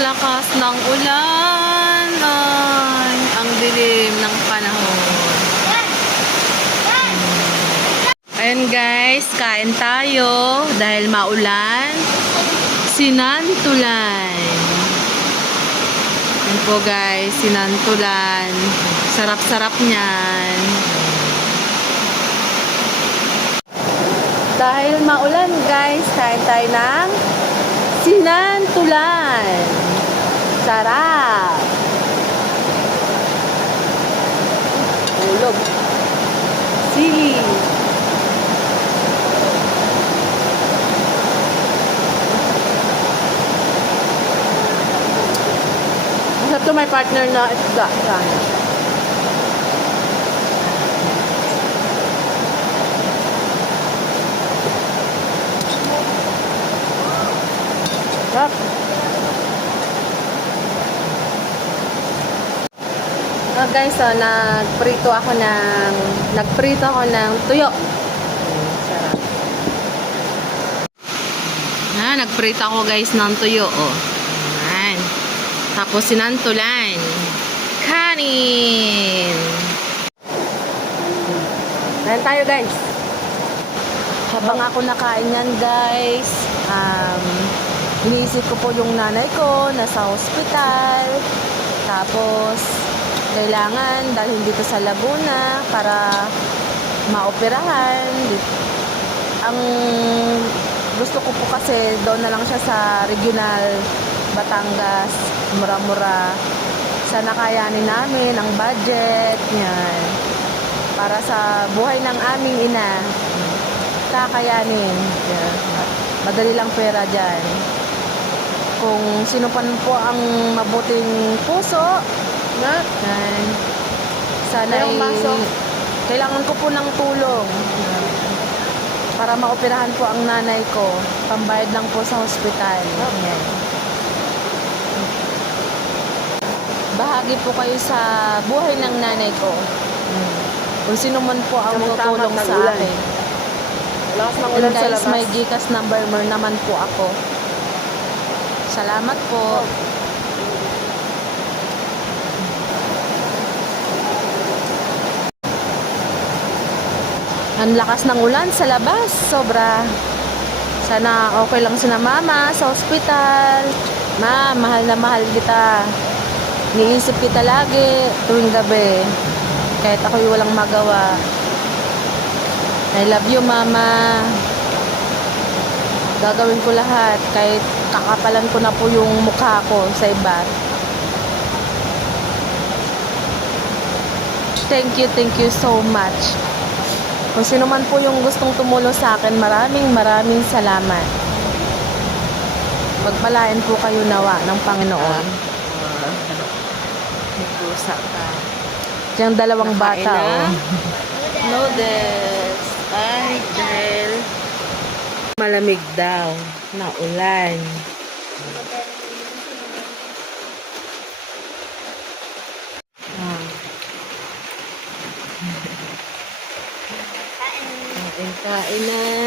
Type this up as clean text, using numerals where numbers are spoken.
lakas ng ulan. Ay, ang dilim ng panahon. Ayan guys, kain tayo dahil maulan. Sinantulan. Ayan po guys, sinantulan. Sarap-sarap niyan. Dahil maulan guys, kain tayo ng sinantulan. Sarap. Ulog. Sili. Masarap to my partner na isda. Sana. Sarap. Guys, nagprito ako ng tuyo. Sarap. Nagprito ako guys ng tuyo, oh. Ayan. Tapos sinantulan. Kanin. Ayan tayo guys. Habang ako nakain yan guys, iniisip ko po yung nanay ko nasa hospital. Tapos kailangan dalhin dito sa Laguna para maoperahan. Ang gusto ko po kasi doon na lang siya sa regional Batangas, mura-mura. Sana kayanin namin ang budget yan. Para sa buhay ng aming ina, kakayanin. Yeah. Madali lang pera dyan. Kung sino pa po ang mabuting puso, sana kailangan ko po ng tulong para maoperahan po ang nanay ko. Pambayad lang po sa hospital. Yan. Bahagi po kayo sa buhay ng nanay ko. Kung sino man po ang tutulong sa akin. And guys, may GCash number naman po ako. Salamat po. Ang lakas ng ulan sa labas, sobra. Sana okay lang si na mama sa ospital. Ma, mahal na mahal kita. Niisip kita lagi tuwing gabi. Kahit ako'y walang magawa. I love you, mama. Gagawin ko lahat. Kahit kakapalan ko na po yung mukha ko sa iba. Thank you so much. Kung sino man po yung gustong tumulong sa akin, maraming salamat. Pagpalain po kayo nawa ng Panginoon. May pusa ka. Yung dalawang bata, oh. Noodles. Ay, dahil malamig daw na ulan. Kain na.